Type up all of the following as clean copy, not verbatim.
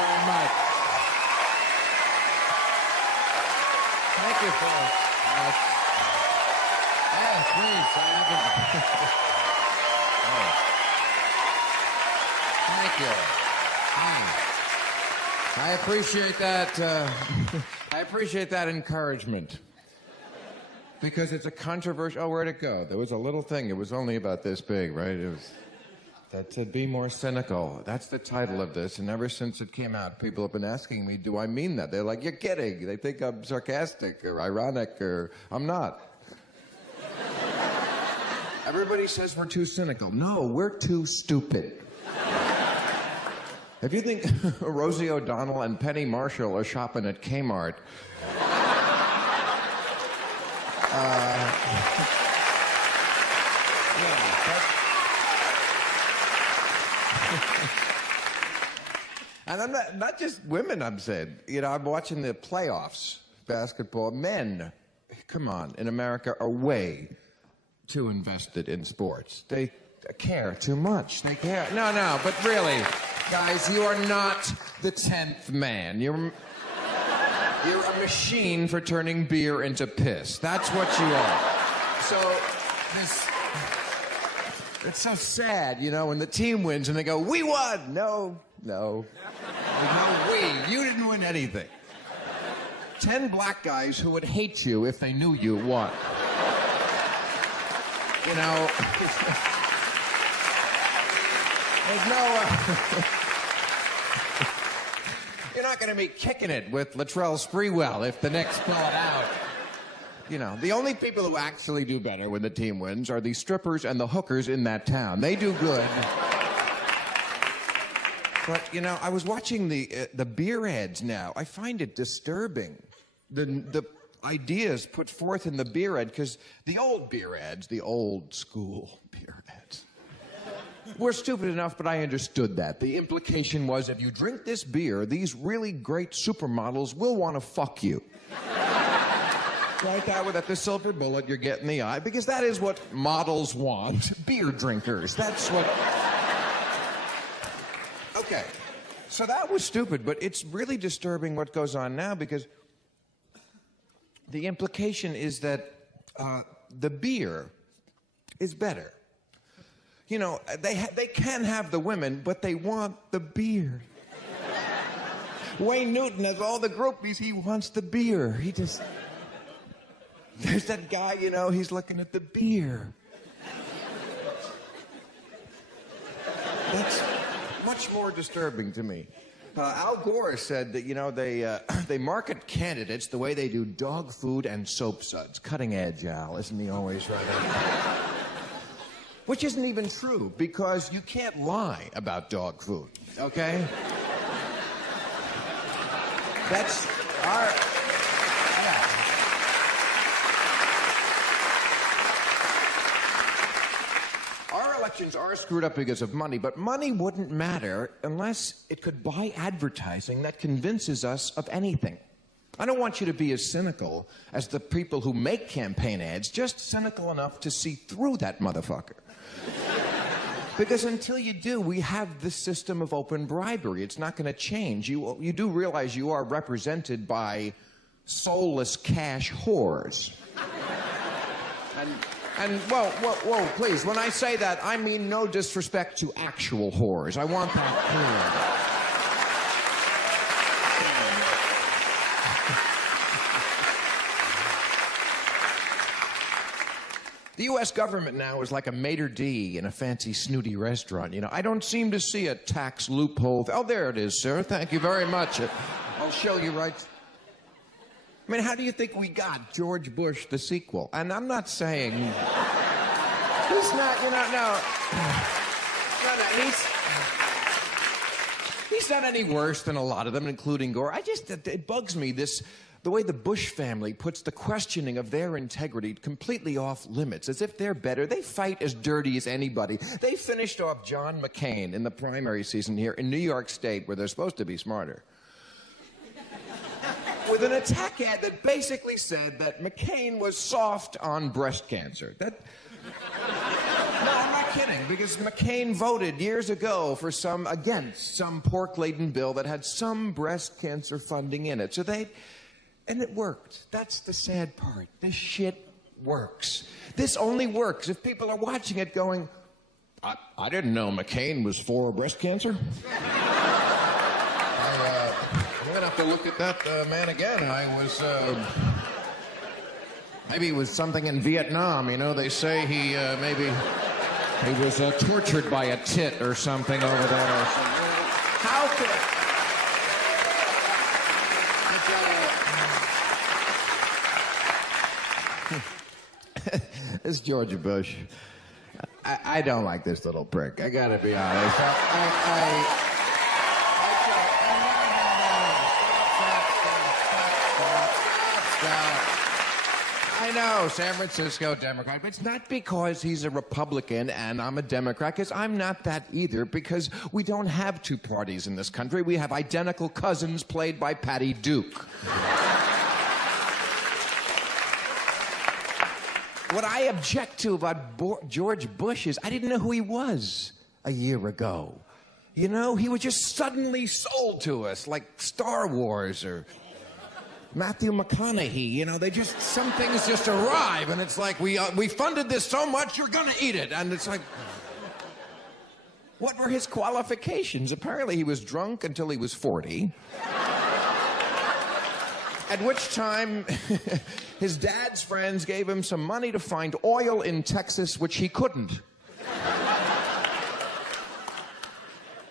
very much. Thank you for that. Yeah, please. I haven't. Oh. Thank you. I appreciate that. I appreciate that encouragement. Because it's a controversial... Oh, where'd it go? There was a little thing. It was only about this big, right? It was... That said, be more cynical. That's the title of this. And ever since it came out, people have been asking me, do I mean that? They're like, you're kidding. They think I'm sarcastic or ironic or... I'm not. Everybody says we're too cynical. No, we're too stupid. If you think Rosie O'Donnell and Penny Marshall are shopping at Kmart... And I'm not just women, I'm saying. You know, I'm watching the playoffs, basketball. Men, come on, in America are way too invested in sports. They care too much. They care. No, but really, guys, you are not the 10th man. You're a machine for turning beer into piss. That's what you are. So, it's so sad, you know, when the team wins and they go, we won! No. No, you didn't win anything. 10 black guys who would hate you if they knew you won. You know, there's no... You're not going to be kicking it with Latrell Sprewell if the Knicks pull it out. You know, the only people who actually do better when the team wins are the strippers and the hookers in that town. They do good. But, you know, I was watching the beer ads now. I find it disturbing, the ideas put forth in the beer ad, because the old beer ads, the old school beer ads, were stupid enough, but I understood that. The implication was, if you drink this beer, these really great supermodels will want to fuck you. Right there with the silver bullet you're getting the eye, because that is what models want, beer drinkers. That's what... Okay, so that was stupid, but it's really disturbing what goes on now, because the implication is that the beer is better. You know, they can have the women, but they want the beer. Wayne Newton has all the groupies. He wants the beer. He just... There's that guy, you know, he's looking at the beer. That's much more disturbing to me. Al Gore said that, you know, they market candidates the way they do dog food and soap suds. Cutting edge, Al, isn't he always right? Which isn't even true, because you can't lie about dog food, okay? That's our... Yeah. Our elections are screwed up because of money, but money wouldn't matter unless it could buy advertising that convinces us of anything. I don't want you to be as cynical as the people who make campaign ads, just cynical enough to see through that motherfucker. Because until you do, we have this system of open bribery. It's not going to change. You do realize you are represented by soulless cash whores. And whoa, please, when I say that, I mean no disrespect to actual whores. I want that clear. The U.S. government now is like a maitre d' in a fancy, snooty restaurant. You know, I don't seem to see a tax loophole. Oh, there it is, sir. Thank you very much. I'll show you right... I mean, how do you think we got George Bush, the sequel? And I'm not saying... He's not, you know, no, he's not any worse than a lot of them, including Gore. It bugs me, the way the Bush family puts the questioning of their integrity completely off limits, as if they're better. They fight as dirty as anybody. They finished off John McCain in the primary season here in New York State, where they're supposed to be smarter, with an attack ad that basically said that McCain was soft on breast cancer. No, I'm not kidding, because McCain voted years ago for against some pork-laden bill that had some breast cancer funding in it. And it worked. That's the sad part. This shit works. This only works if people are watching it going, I didn't know McCain was for breast cancer. I'm gonna have to look at that man again. Maybe it was something in Vietnam. You know, they say he was tortured by a tit or something over there. How could... This is George Bush. I don't like this little prick. I gotta be honest. I know, San Francisco Democrat, but it's not because he's a Republican and I'm a Democrat, because I'm not that either, because we don't have two parties in this country. We have identical cousins played by Patty Duke. What I object to about George Bush is I didn't know who he was a year ago. You know, he was just suddenly sold to us, like Star Wars or Matthew McConaughey. You know, some things just arrive, and it's like, we funded this so much, you're gonna eat it. And it's like, what were his qualifications? Apparently he was drunk until he was 40. At which time, his dad's friends gave him some money to find oil in Texas, which he couldn't.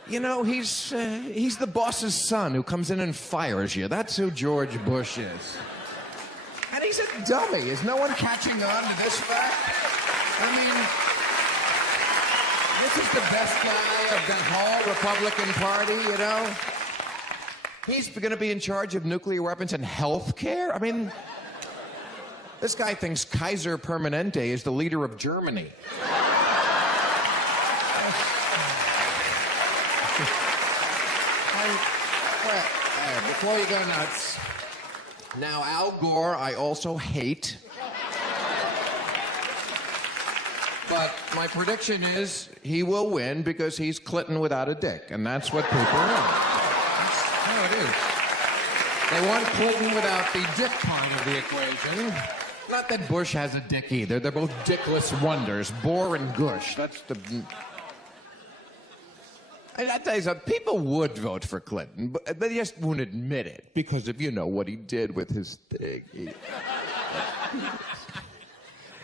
You know, he's the boss's son who comes in and fires you. That's who George Bush is. And he's a dummy. Is no one catching on to this fact? I mean, this is the best guy of the whole Republican Party, you know? He's going to be in charge of nuclear weapons and health care? I mean, this guy thinks Kaiser Permanente is the leader of Germany. Before you go nuts, now Al Gore I also hate. But my prediction is he will win because he's Clinton without a dick, and that's what people want. No, it is. They want Clinton without the dick part of the equation. Not that Bush has a dick either. They're both dickless wonders. Bore and Gush. That's the... I tell you something, people would vote for Clinton, but they just won't admit it because of, you know, what he did with his thing.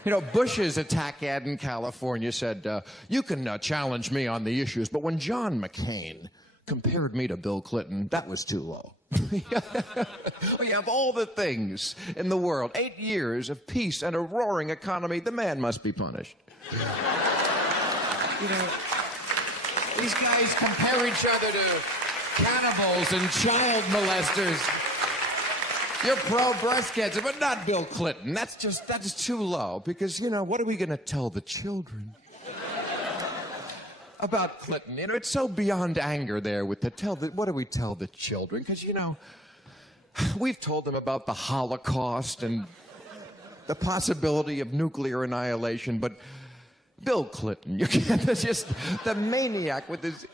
You know, Bush's attack ad in California said, you can challenge me on the issues, but when John McCain compared me to Bill Clinton, that was too low. We have all the things in the world. 8 years of peace and a roaring economy. The man must be punished. You know, these guys compare each other to cannibals and child molesters. You're pro-breast cancer, but not Bill Clinton. That is too low because, you know, what are we going to tell the children about Clinton? You know, it's so beyond anger there with what do we tell the children? Because, you know, we've told them about the Holocaust and the possibility of nuclear annihilation, but Bill Clinton, you can't, just the maniac with his...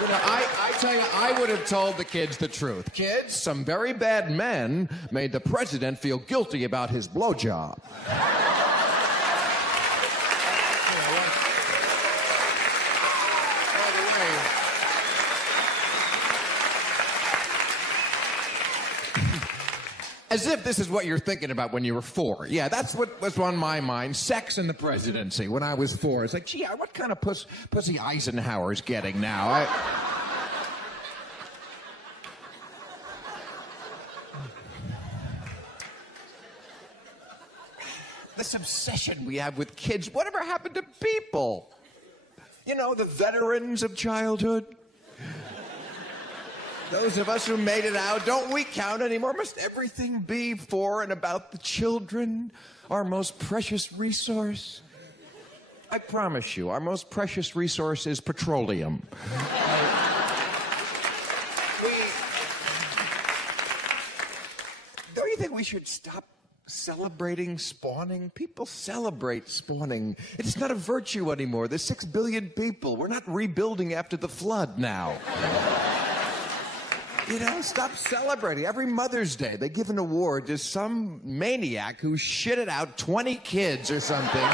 You know, I tell you, I would have told the kids the truth. Kids, some very bad men made the president feel guilty about his blowjob. As if this is what you're thinking about when you were 4. Yeah, that's what was on my mind. Sex in the presidency when I was 4. It's like, gee, what kind of pussy Eisenhower's getting now? This obsession we have with kids. Whatever happened to people? You know, the veterans of childhood? Those of us who made it out, don't we count anymore? Must everything be for and about the children, our most precious resource? I promise you, our most precious resource is petroleum. Don't you think we should stop celebrating spawning? People celebrate spawning. It's not a virtue anymore. There's 6 billion people. We're not rebuilding after the flood now. You know, stop celebrating. Every Mother's Day, they give an award to some maniac who shitted out 20 kids or something.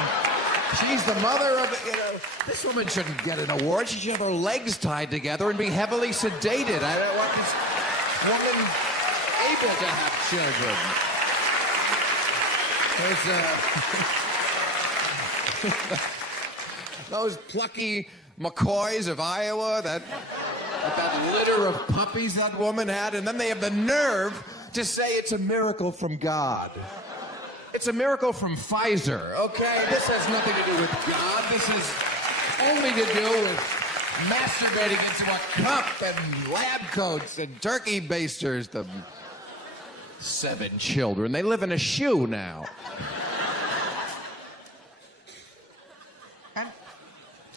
She's the mother of, you know, this woman shouldn't get an award. She should have her legs tied together and be heavily sedated. I don't want this woman able to have children. Those plucky McCoys of Iowa, that litter of puppies that woman had, and then they have the nerve to say it's a miracle from God. It's a miracle from Pfizer, okay? This has nothing to do with God. This is only to do with masturbating into a cup and lab coats and turkey basters. The 7 children. They live in a shoe now. And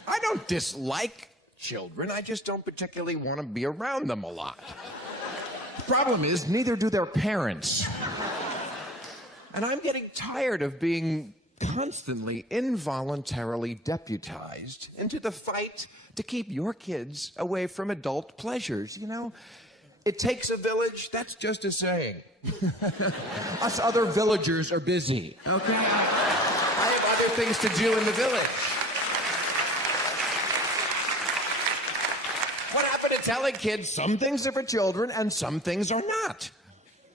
I don't dislike children. I just don't particularly want to be around them a lot. The problem is, neither do their parents. And I'm getting tired of being constantly involuntarily deputized into the fight to keep your kids away from adult pleasures. You know, it takes a village. That's just a saying. Us other villagers are busy, okay? I have other things to do in the village. What happened to telling kids some things are for children and some things are not?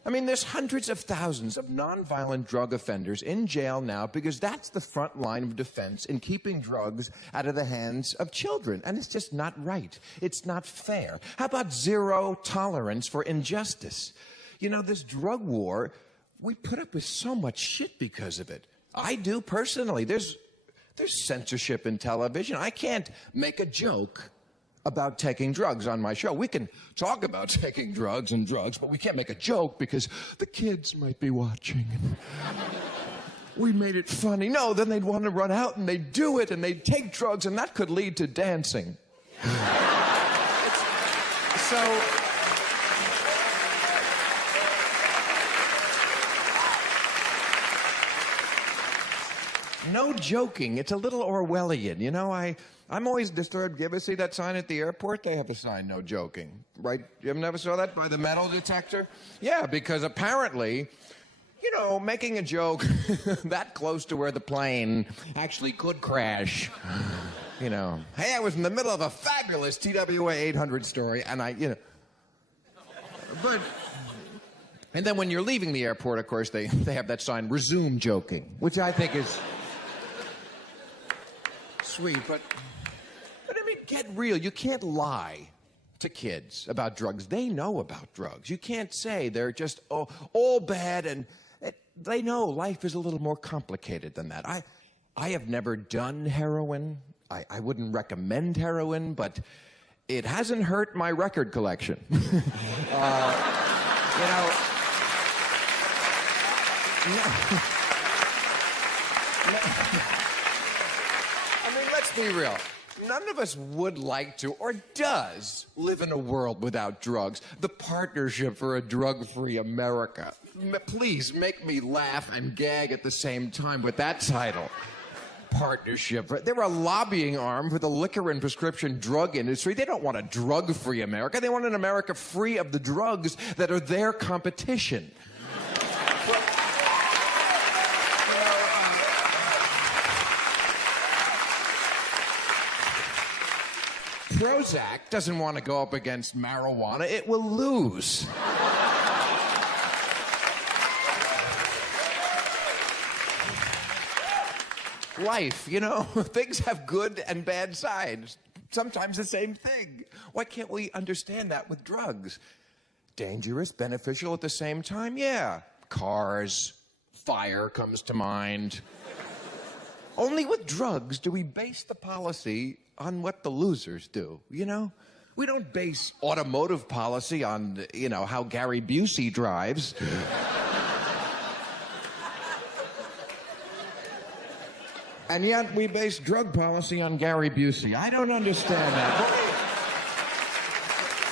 I mean, there's hundreds of thousands of nonviolent drug offenders in jail now because that's the front line of defense in keeping drugs out of the hands of children. And it's just not right. It's not fair. How about zero tolerance for injustice? You know, this drug war, we put up with so much shit because of it. I do personally. There's censorship in television. I can't make a joke about taking drugs on my show. We can talk about taking drugs, but we can't make a joke because the kids might be watching. We made it funny. No, then they'd want to run out and they'd do it and they'd take drugs and that could lead to dancing. So... no joking. It's a little Orwellian. You know, I'm always disturbed. You ever see that sign at the airport? They have a sign, no joking. Right? You never saw that by the metal detector? Yeah, because apparently, you know, making a joke that close to where the plane actually could crash. You know, hey, I was in the middle of a fabulous TWA 800 story, and you know. But... and then when you're leaving the airport, of course, they have that sign, resume joking, which I think is sweet, but I mean, get real. You can't lie to kids about drugs. They know about drugs. You can't say they're just all bad, and they know life is a little more complicated than that. I have never done heroin. I wouldn't recommend heroin, but it hasn't hurt my record collection. You know... no. I mean, let's be real. None of us would like to, or does, live in a world without drugs. The Partnership for a Drug-Free America. Please make me laugh and gag at the same time with that title. Partnership. They're a lobbying arm for the liquor and prescription drug industry. They don't want a drug-free America. They want an America free of the drugs that are their competition. Prozac doesn't want to go up against marijuana. It will lose. Life, you know, things have good and bad sides. Sometimes the same thing. Why can't we understand that with drugs? Dangerous, beneficial at the same time? Yeah. Cars, fire comes to mind. Only with drugs do we base the policy on what the losers do, you know? We don't base automotive policy on, you know, how Gary Busey drives. And yet we base drug policy on Gary Busey. I don't understand that.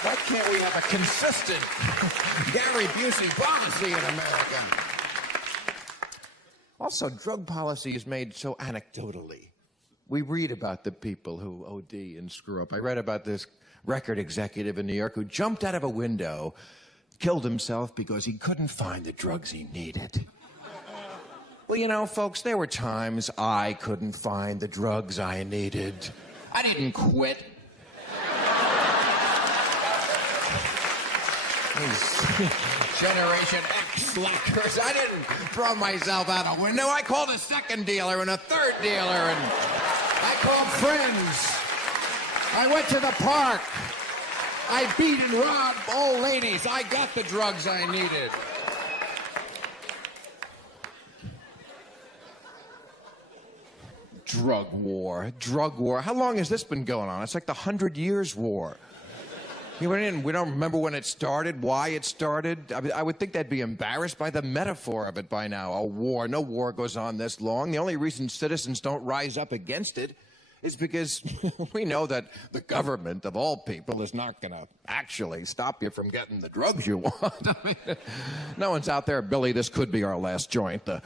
Why can't we have a consistent Gary Busey policy in America? Also, drug policy is made so anecdotally. We read about the people who OD and screw up. I read about this record executive in New York who jumped out of a window, killed himself because he couldn't find the drugs he needed. Well, you know, folks, there were times I couldn't find the drugs I needed. I didn't quit. These Generation X slackers. I didn't throw myself out a window. I called a second dealer and a third dealer, and I called friends. I went to the park. I beat and robbed old ladies. I got the drugs I needed. Drug war, drug war. How long has this been going on? It's like the 100 Years' War. We don't remember when it started, why it started. I would think they'd be embarrassed by the metaphor of it by now. A war. No war goes on this long. The only reason citizens don't rise up against it is because we know that the government, of all people, is not going to actually stop you from getting the drugs you want. I mean, no one's out there, Billy, this could be our last joint. The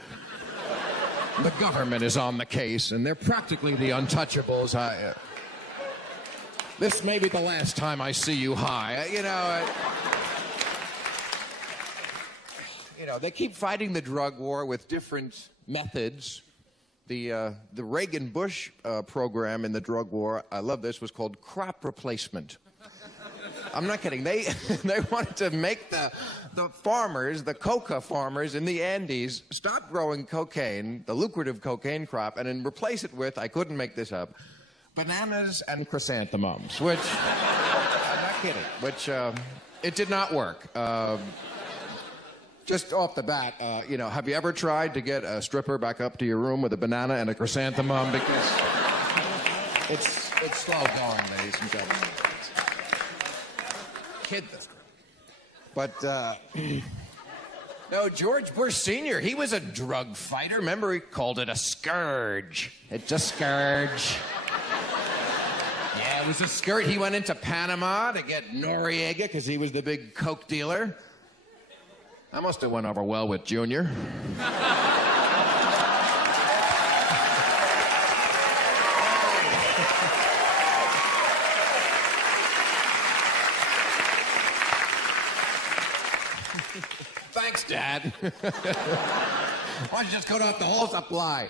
government is on the case, and they're practically the untouchables. This may be the last time I see you high. They keep fighting the drug war with different methods. The Reagan-Bush program in the drug war, I love this, was called crop replacement. I'm not kidding. They wanted to make the farmers, the coca farmers in the Andes, stop growing cocaine, the lucrative cocaine crop, and then replace it with, I couldn't make this up, bananas and chrysanthemums, which, I'm not kidding, which it did not work. Just off the bat, have you ever tried to get a stripper back up to your room with a banana and a chrysanthemum? Because it's slow going, ladies and gentlemen. Kid this. But, no, George Bush Sr., he was a drug fighter. Remember, he called it a scourge. It's a scourge. Yeah, it was a scourge. He went into Panama to get Noriega because he was the big coke dealer. That must have went over well with Junior. Thanks, Dad. Why don't you just cut off the whole supply?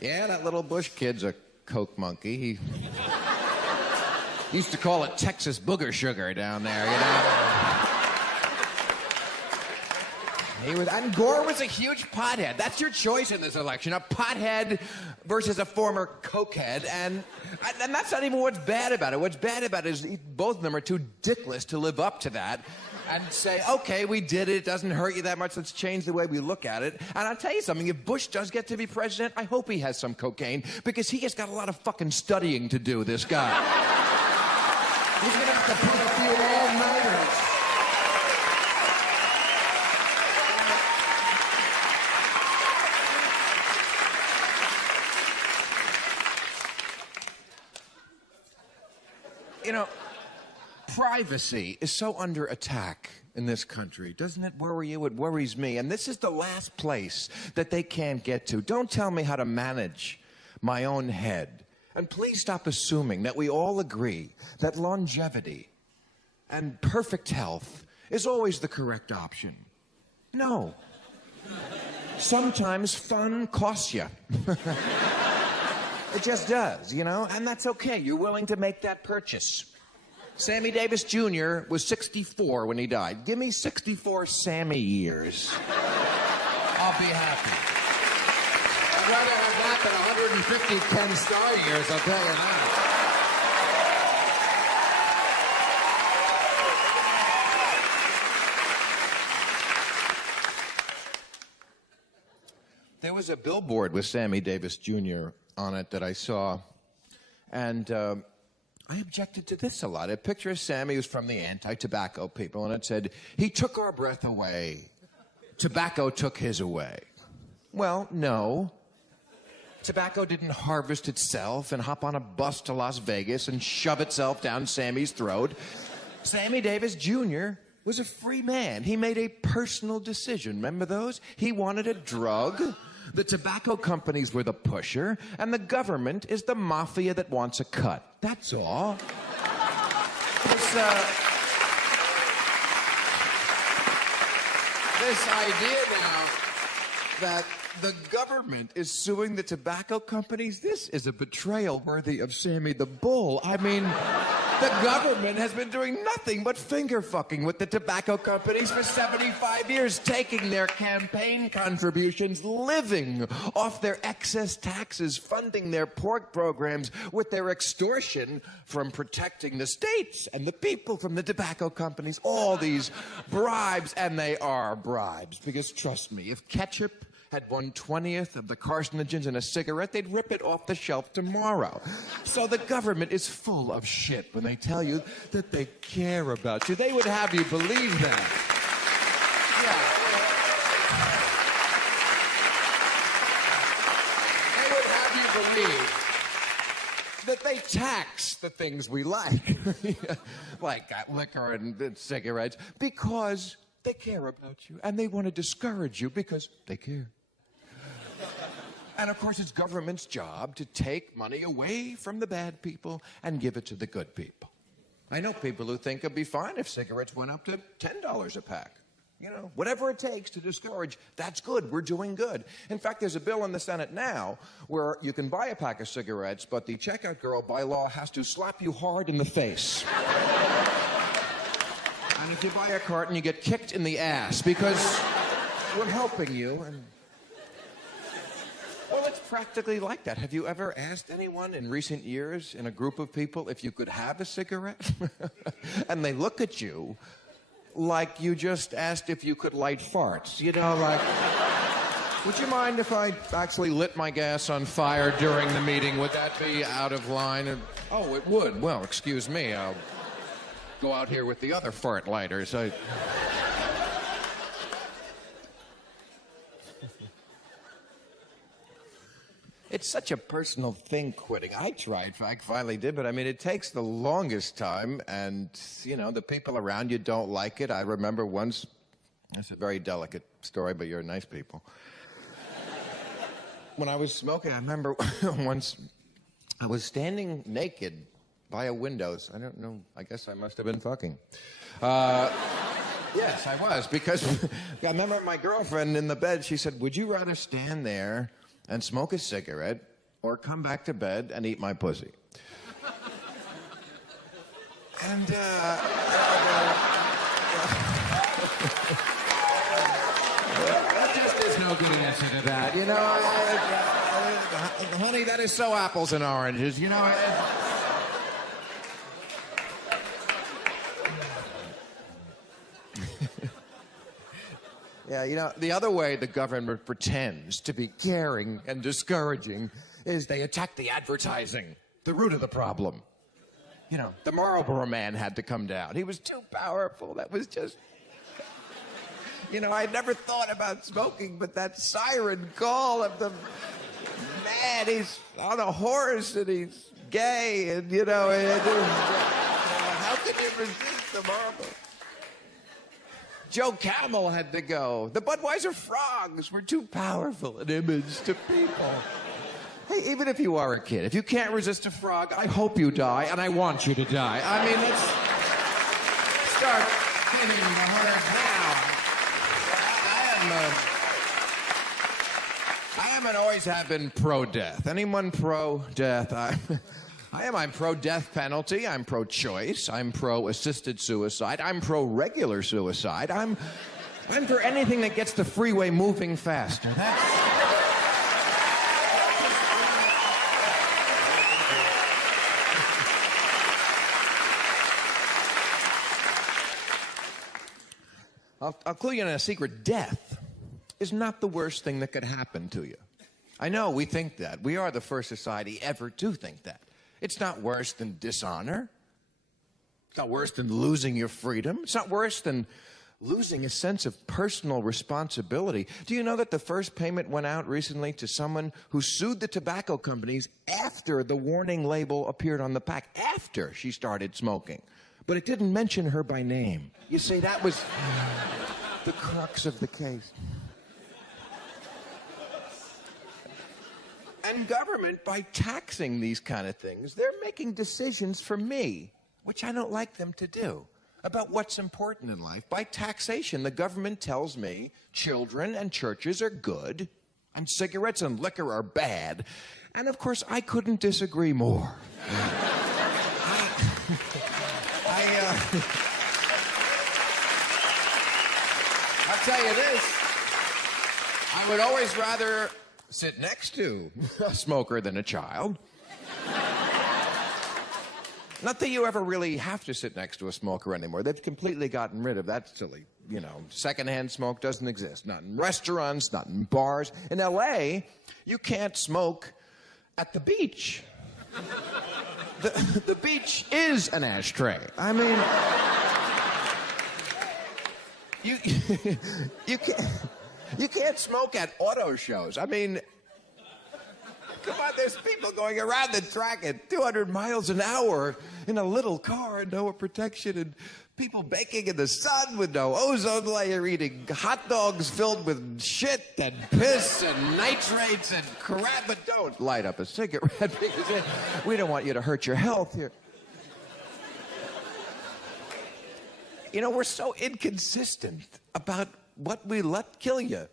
Yeah, that little Bush kid's a coke monkey. He used to call it Texas booger sugar down there, And Gore was a huge pothead. That's your choice in this election, a pothead versus a former cokehead. And that's not even what's bad about it. What's bad about it is both of them are too dickless to live up to that and say, okay, we did it. It doesn't hurt you that much. Let's change the way we look at it. And I'll tell you something. If Bush does get to be president, I hope he has some cocaine because he has got a lot of fucking studying to do, this guy. He's going to have to put a few all-nighters. Privacy is so under attack in this country. Doesn't it worry you? It worries me. And this is the last place that they can't get to. Don't tell me how to manage my own head. And please stop assuming that we all agree that longevity and perfect health is always the correct option. No. Sometimes fun costs you. It just does, and that's okay. You're willing to make that purchase. Sammy Davis Jr. was 64 when he died. Give me 64 Sammy years. I'll be happy. I'd rather have that than 150 Ken Starr years, I'll tell you that. There was a billboard with Sammy Davis Jr. on it that I saw, and I objected to this a lot. A picture of Sammy was from the anti-tobacco people, and it said, he took our breath away. Tobacco took his away. Well, no. Tobacco didn't harvest itself and hop on a bus to Las Vegas and shove itself down Sammy's throat. Sammy Davis Jr. was a free man. He made a personal decision. Remember those? He wanted a drug. The tobacco companies were the pusher, and the government is the mafia that wants a cut. That's all. This idea now that the government is suing the tobacco companies, this is a betrayal worthy of Sammy the Bull. I mean, the government has been doing nothing but finger-fucking with the tobacco companies for 75 years, taking their campaign contributions, living off their excess taxes, funding their pork programs with their extortion from protecting the states and the people from the tobacco companies. All these bribes, and they are bribes, because trust me, if ketchup had 1/20th of the carcinogens in a cigarette, they'd rip it off the shelf tomorrow. So the government is full of shit when they tell you that they care about you. They would have you believe that. Yeah. They would have you believe that they tax the things we like, like liquor and cigarettes, because they care about you, and they want to discourage you because they care. And of course, it's government's job to take money away from the bad people and give it to the good people. I know people who think it'd be fine if cigarettes went up to $10 a pack. You know, whatever it takes to discourage, that's good. We're doing good. In fact, there's a bill in the Senate now where you can buy a pack of cigarettes, but the checkout girl, by law, has to slap you hard in the face. And if you buy a carton, you get kicked in the ass, because we're helping you. And well, it's practically like that. Have you ever asked anyone in recent years in a group of people if you could have a cigarette? And they look at you like you just asked if you could light farts. You know, like, would you mind if I actually lit my gas on fire during the meeting? Would that be out of line? And, oh, it would. Well, excuse me. I'll go out here with the other fart lighters. It's such a personal thing, quitting. I tried, I finally did, but I mean, it takes the longest time, and, you know, the people around you don't like it. I remember once, it's a very delicate story, but you're nice people. When I was smoking, I remember once I was standing naked by a window. I don't know, I guess I must have been fucking. Yes, I was, because I remember my girlfriend in the bed, she said, would you rather stand there and smoke a cigarette or come back to bed and eat my pussy? And, there's no good answer to that. You know, honey, that is so apples and oranges, you know. Yeah, you know, the other way the government pretends to be caring and discouraging is they attack the advertising, the root of the problem. You know, the Marlboro Man had to come down. He was too powerful. That was just... You know, I'd never thought about smoking, but that siren call of the man, he's on a horse and he's gay, and, you know, how can you resist the Marlboro? Joe Camel had to go. The Budweiser frogs were too powerful an image to people. Hey, even if you are a kid, if you can't resist a frog, I hope you die, and I want you to die. I mean, let's start thinning the herd down. I am and always have been pro-death. Anyone pro-death? I'm pro-death penalty, I'm pro-choice, I'm pro-assisted suicide, I'm pro-regular suicide, I'm for anything that gets the freeway moving faster. I'll clue you in a secret. Death is not the worst thing that could happen to you. I know we think that. We are the first society ever to think that. It's not worse than dishonor. It's not worse than losing your freedom. It's not worse than losing a sense of personal responsibility. Do you know that the first payment went out recently to someone who sued the tobacco companies after the warning label appeared on the pack, after she started smoking? but it didn't mention her by name. You see, that was the crux of the case. And government, by taxing these kind of things, they're making decisions for me, which I don't like them to do, about what's important in life. By taxation, the government tells me children and churches are good, and cigarettes and liquor are bad. And of course, I couldn't disagree more. I'll tell you this, I would always rather sit next to a smoker than a child. Not that you ever really have to sit next to a smoker anymore. They've completely gotten rid of that silly, secondhand smoke doesn't exist. Not in restaurants, not in bars. In L.A., you can't smoke at the beach. The beach is an ashtray. I mean, you can't smoke at auto shows. I mean, come on, there's people going around the track at 200 miles an hour in a little car, no protection, and people baking in the sun with no ozone layer, eating hot dogs filled with shit and piss and nitrates and crap. But don't light up a cigarette because we don't want you to hurt your health here. We're so inconsistent about what we let kill you.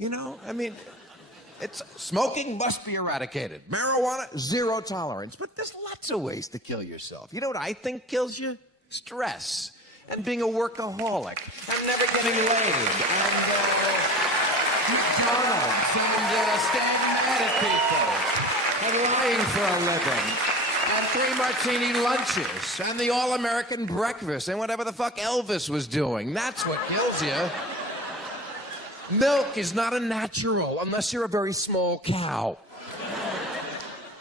I mean, smoking must be eradicated. Marijuana, zero tolerance. But there's lots of ways to kill yourself. You know what I think kills you? Stress. And being a workaholic. And never getting laid. And McDonald's. And staying mad at people. And lying for a living. And 3 martini lunches. And the all-American breakfast. And whatever the fuck Elvis was doing. That's what kills you. Milk is not a natural unless you're a very small cow.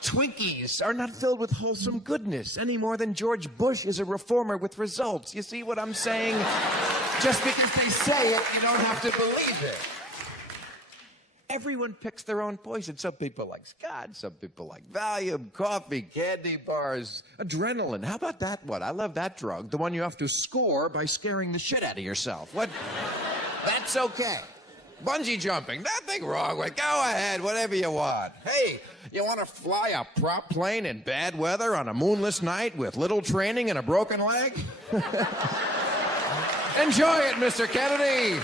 Twinkies are not filled with wholesome goodness any more than George Bush is a reformer with results. You see what I'm saying? Just because they say it, you don't have to believe it. Everyone picks their own poison. Some people like Scott, some people like Valium, coffee, candy bars, adrenaline. How about that one? I love that drug. The one you have to score by scaring the shit out of yourself. What? That's okay. Bungee jumping, nothing wrong with it. Go ahead, whatever you want. Hey, you want to fly a prop plane in bad weather on a moonless night with little training and a broken leg? Enjoy it, Mr. Kennedy.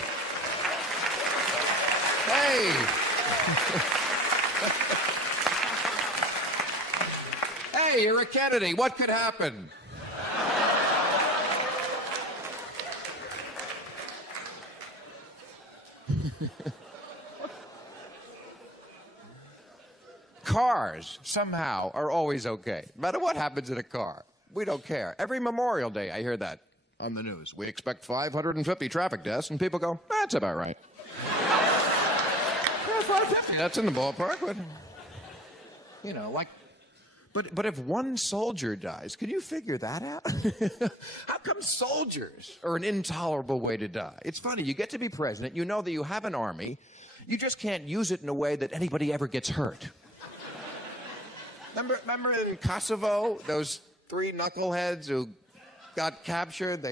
Hey. Hey, you're a Kennedy. What could happen? Cars, somehow, are always okay. No matter what happens in a car, we don't care. Every Memorial Day, I hear that on the news. We expect 550 traffic deaths, and people go, that's about right. Yeah, 550, that's in the ballpark, but, But if one soldier dies, can you figure that out? How come soldiers are an intolerable way to die? It's funny, you get to be president, you know that you have an army, you just can't use it in a way that anybody ever gets hurt. Remember in Kosovo, those 3 knuckleheads who got captured?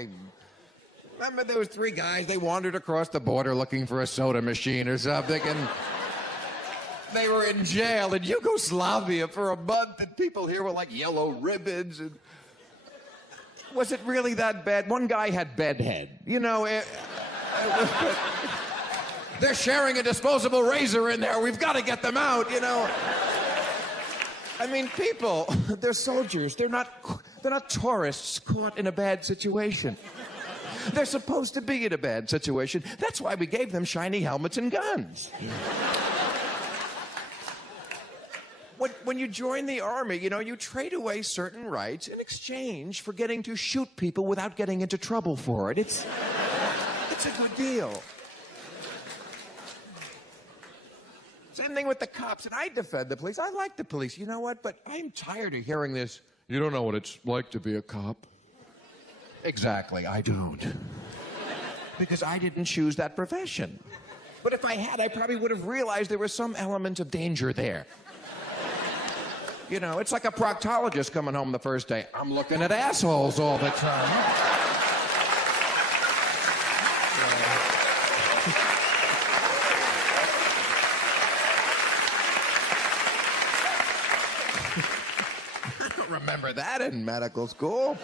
Remember those 3 guys, they wandered across the border looking for a soda machine or something, and they were in jail in Yugoslavia for a month, and people here were like yellow ribbons. And was it really that bad? One guy had bedhead. They're sharing a disposable razor in there. We've got to get them out, I mean, people, they're soldiers. They're not tourists caught in a bad situation. They're supposed to be in a bad situation. That's why we gave them shiny helmets and guns. When you join the army, you trade away certain rights in exchange for getting to shoot people without getting into trouble for it. It's a good deal. Same thing with the cops, and I defend the police. I like the police, you know what? But I'm tired of hearing this, you don't know what it's like to be a cop. Exactly, I don't. Because I didn't choose that profession. But if I had, I probably would have realized there was some element of danger there. You know, it's like a proctologist coming home the first day. I'm looking at assholes all the time. I don't remember that in medical school.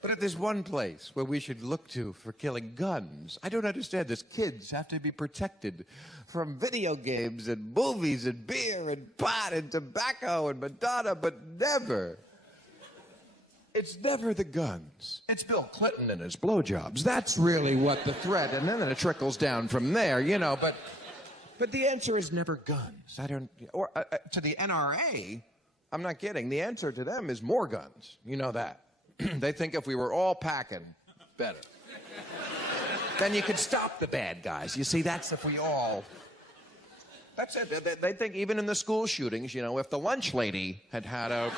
But if there's one place where we should look to for killing guns, I don't understand this. Kids have to be protected from video games and movies and beer and pot and tobacco and Madonna, but never. It's never the guns. It's Bill Clinton and his blowjobs. That's really what the threat, and then it trickles down from there, you know, but the answer is never guns. I don't, or to the NRA, I'm not kidding, the answer to them is more guns. You know that. They think if we were all packing, better. Then you could stop the bad guys. You see, that's if we all... That's it. They think even in the school shootings, you know, if the lunch lady had had a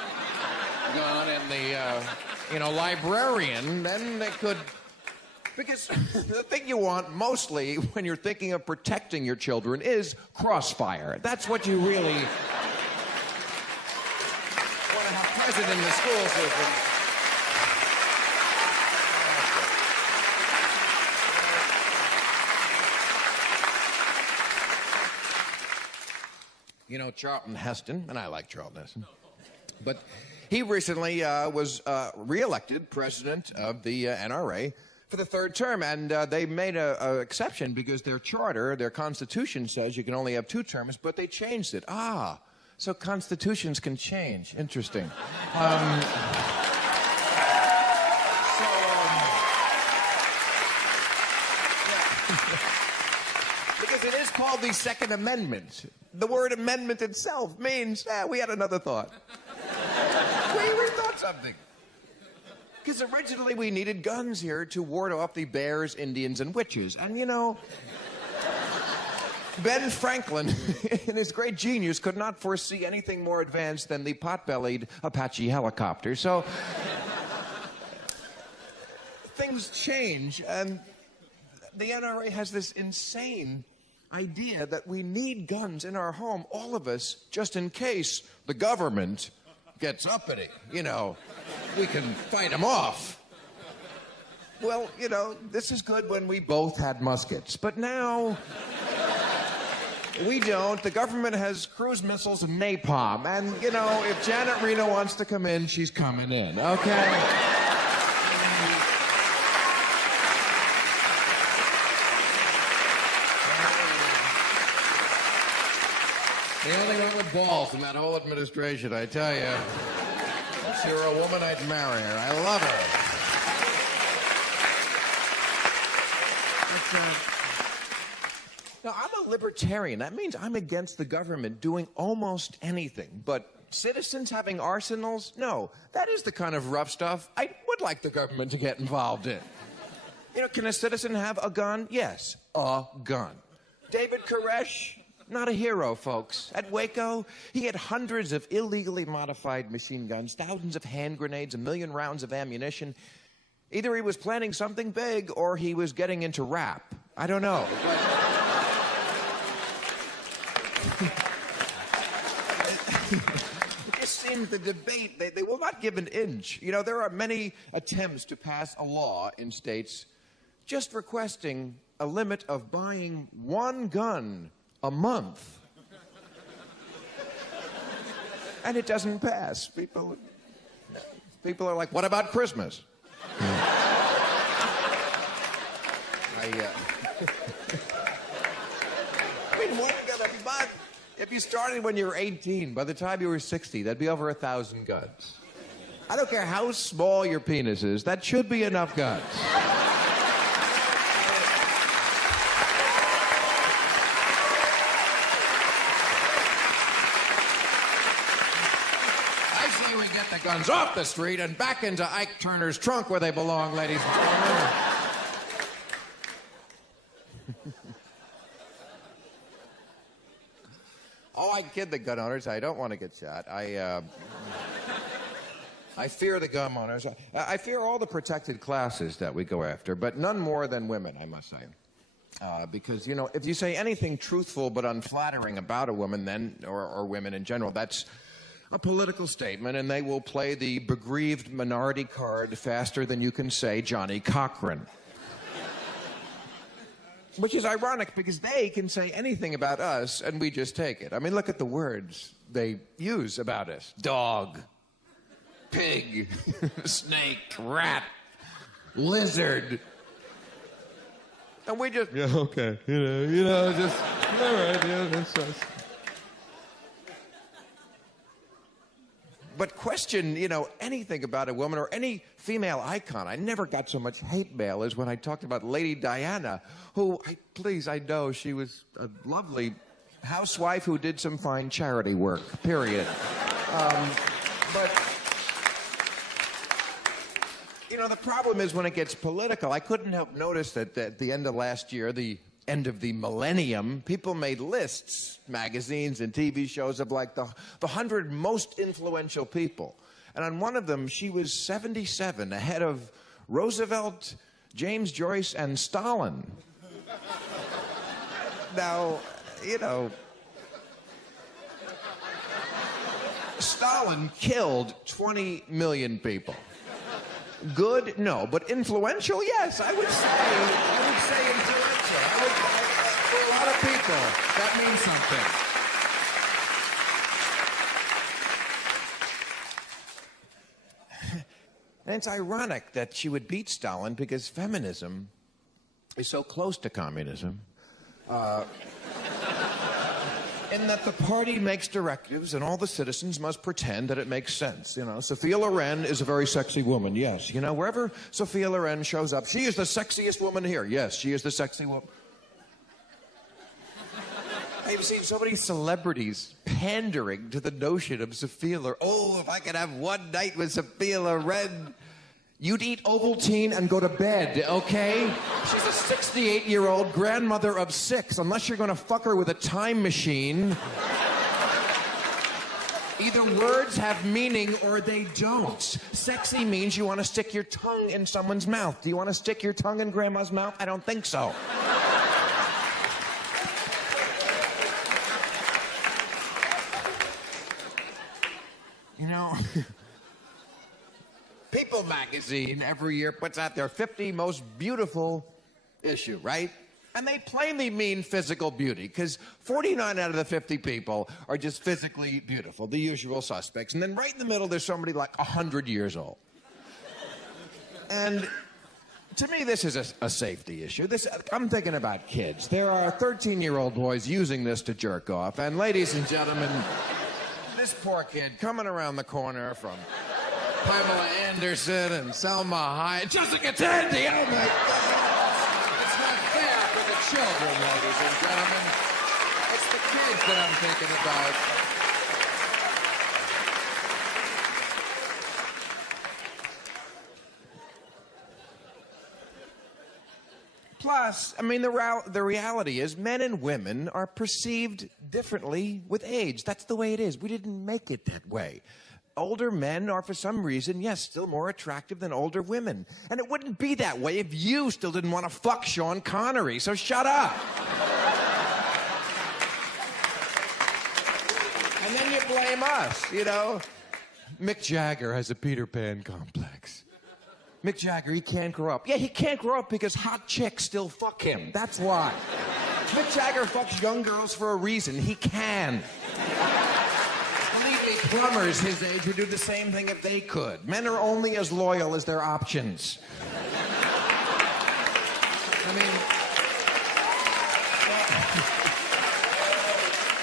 gun in the, librarian, then they could... Because the thing you want mostly when you're thinking of protecting your children is crossfire. That's what you really want to have present in the school system. You know, Charlton Heston, and I like Charlton Heston, but he recently was re-elected president of the NRA for the third term, and they made an exception because their charter, their constitution says you can only have 2 terms, but they changed it. Ah, so constitutions can change. Interesting. Because it is called the Second Amendment. The word amendment itself means, we had another thought. We rethought something. Because originally we needed guns here to ward off the bears, Indians, and witches. And, you know, Ben Franklin, in his great genius, could not foresee anything more advanced than the pot-bellied Apache helicopter. So things change, and the NRA has this insane idea that we need guns in our home, all of us, just in case the government gets uppity. You know, we can fight them off. Well, you know, this is good when we both had muskets, but now we don't. The government has cruise missiles and napalm, and, you know, if Janet Reno wants to come in, she's coming in, okay? The only one with balls in that whole administration, I tell you. If you're a woman, I'd marry her. I love her. Now, I'm a libertarian. That means I'm against the government doing almost anything. But citizens having arsenals? No. That is the kind of rough stuff I would like the government to get involved in. You know, can a citizen have a gun? Yes, a gun. David Koresh? Not a hero, folks. At Waco, he had hundreds of illegally modified machine guns, thousands of hand grenades, 1 million rounds of ammunition. Either he was planning something big or he was getting into rap. I don't know. It just seems the debate, they will not give an inch. You know, there are many attempts to pass a law in states just requesting a limit of buying 1 gun a month. And it doesn't pass. People are like, what about Christmas? I mean, 1 gun a month. If you started when you were 18, by the time you were 60, that'd be over 1,000 guns. I don't care how small your penis is, that should be enough guns. The guns off the street and back into Ike Turner's trunk where they belong, ladies and gentlemen. Oh, I kid the gun owners. I don't want to get shot. I fear the gun owners. I fear all the protected classes that we go after, but none more than women, I must say. Because, you know, if you say anything truthful but unflattering about a woman, then, or women in general, that's a political statement, and they will play the begrieved minority card faster than you can say Johnny Cochran. Which is ironic, because they can say anything about us, and we just take it. I mean, look at the words they use about us. Dog, pig, snake, rat, lizard. And we just... Yeah, okay. You know, just... All right, yeah, that's us. But question, you know, anything about a woman or any female icon. I never got so much hate mail as when I talked about Lady Diana, who, I know she was a lovely housewife who did some fine charity work, period. But... You know, the problem is when it gets political. I couldn't help notice that at the end of last year, the end of the millennium, people made lists, magazines and TV shows of like the 100 most influential people. And on one of them, she was 77, ahead of Roosevelt, James Joyce, and Stalin. Now, you know, Stalin killed 20 million people. Good? No. But influential? Yes, I would say influential. For a lot of people, that means something. And it's ironic that she would beat Stalin because feminism is so close to communism. In that the party makes directives and all the citizens must pretend that it makes sense. You know, Sophia Loren is a very sexy woman, yes. You know, wherever Sophia Loren shows up, she is the sexiest woman here. Yes, she is the sexy woman. I've seen so many celebrities pandering to the notion of Sophia Loren. Oh, if I could have one night with Sophia Loren, you'd eat Ovaltine and go to bed, okay? She's a 68-year-old grandmother of 6. Unless you're going to fuck her with a time machine. Either words have meaning or they don't. Sexy means you want to stick your tongue in someone's mouth. Do you want to stick your tongue in Grandma's mouth? I don't think so. You know... People magazine every year puts out their 50 most beautiful issue, right? And they plainly mean physical beauty, because 49 out of the 50 people are just physically beautiful, the usual suspects. And then right in the middle, there's somebody like 100 years old. And to me, this is a safety issue. I'm thinking about kids. There are 13-year-old boys using this to jerk off. And ladies and gentlemen, this poor kid coming around the corner from... Pamela Anderson and Selma Hayek. Jessica Tandy, oh my God! It's not fair for the children, ladies and gentlemen. It's the kids that I'm thinking about. Plus, I mean, the reality is men and women are perceived differently with age. That's the way it is. We didn't make it that way. Older men are, for some reason, yes, still more attractive than older women. And it wouldn't be that way if you still didn't want to fuck Sean Connery, so shut up. And then you blame us, you know. Mick Jagger has a Peter Pan complex. Mick Jagger, he can't grow up. Yeah, he can't grow up because hot chicks still fuck him. That's why. Mick Jagger fucks young girls for a reason. He can. Plumbers his age would do the same thing if they could. Men are only as loyal as their options. I mean,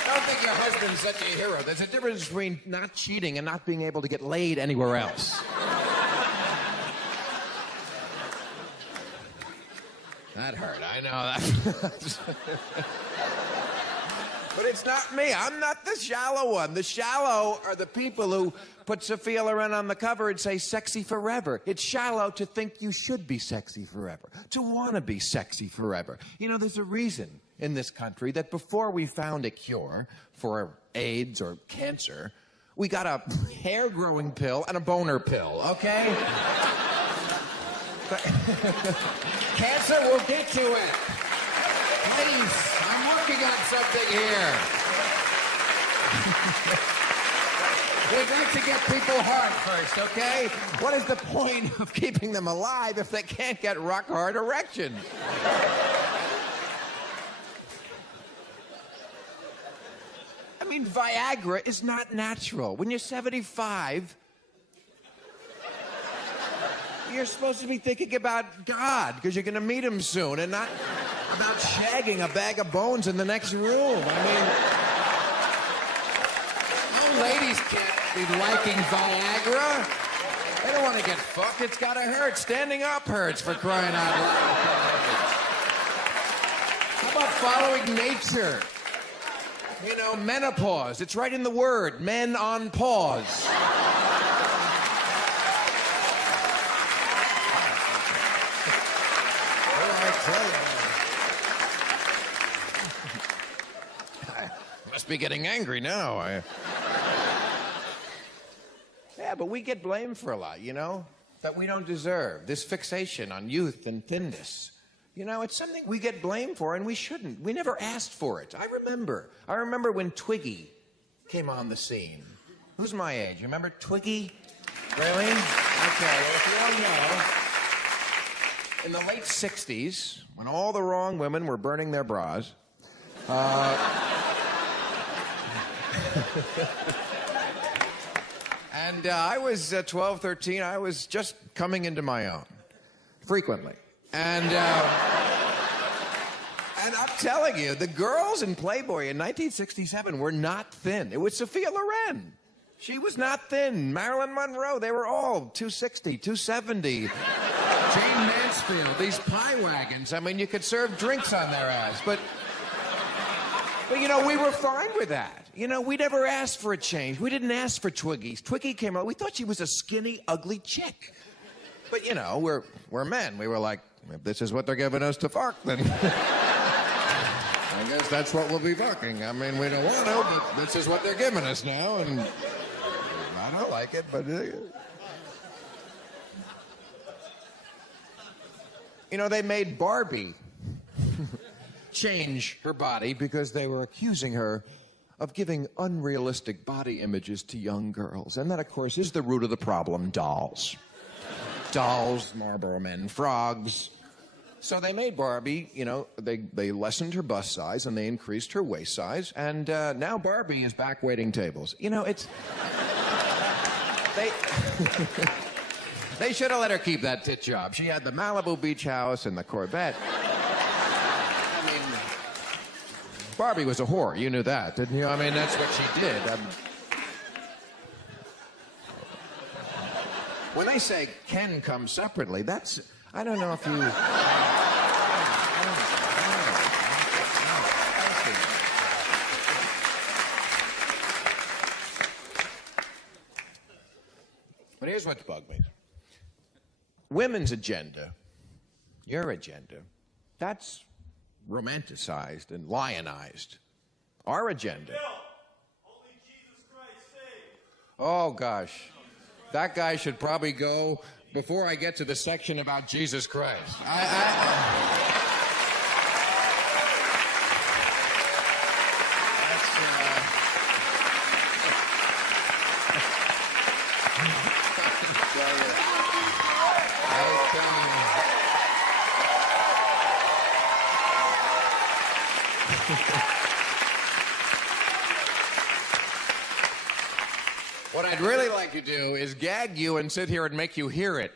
don't think your husband's such a hero. There's a difference between not cheating and not being able to get laid anywhere else. That hurt, I know that. But it's not me. I'm not the shallow one. The shallow are the people who put Sophia Loren on the cover and say sexy forever. It's shallow to think you should be sexy forever, to want to be sexy forever. You know, there's a reason in this country that before we found a cure for AIDS or cancer, we got a hair-growing pill and a boner pill, okay? Cancer, we'll get to it. Ladies, I'm working on something here. We'd like to get people hard first, okay? What is the point of keeping them alive if they can't get rock-hard erections? I mean, Viagra is not natural. When you're 75, you're supposed to be thinking about God, because you're going to meet him soon, and not about shagging a bag of bones in the next room. I mean, no ladies can't be liking Viagra. They don't want to get fucked. It's got to hurt. Standing up hurts, for crying out loud. How about following nature? You know, menopause. It's right in the word. Men on pause. I must be getting angry now. Yeah, but we get blamed for a lot, you know, that we don't deserve. This fixation on youth and thinness. You know, it's something we get blamed for, and we shouldn't. We never asked for it. I remember when Twiggy came on the scene. Who's my age? You remember Twiggy? Really? Okay, well, if you don't know, in the late 60s, when all the wrong women were burning their bras, and I was 12, 13. I was just coming into my own, frequently. And I'm telling you, the girls in Playboy in 1967 were not thin. It was Sophia Loren. She was not thin. Marilyn Monroe, they were all 260, 270. Jane Mansfield, these pie wagons. I mean, you could serve drinks on their ass. But you know, we were fine with that. You know, we never asked for a change. We didn't ask for Twiggy. Twiggy came out. We thought she was a skinny, ugly chick. But, you know, we're men. We were like, if this is what they're giving us to fuck, then I guess that's what we'll be fucking. I mean, we don't want to, but this is what they're giving us now, and I don't like it, but... You know, they made Barbie change her body because they were accusing her of giving unrealistic body images to young girls. And that, of course, is the root of the problem, dolls. Dolls, Marlboro Men, frogs. So they made Barbie, you know, they lessened her bust size and they increased her waist size, and now Barbie is back waiting tables. You know, it's... They should have let her keep that tit job. She had the Malibu beach house and the Corvette. I mean, Barbie was a whore. You knew that, didn't you? I mean, that's what she did. When they say Ken come separately, that's... I don't know if you... But here's what's bugged me. Women's agenda, your agenda, that's romanticized and lionized. Our agenda... Only Jesus Christ saves. Oh, gosh. That guy should probably go before I get to the section about Jesus Christ. What I'd really like to do is gag you and sit here and make you hear it.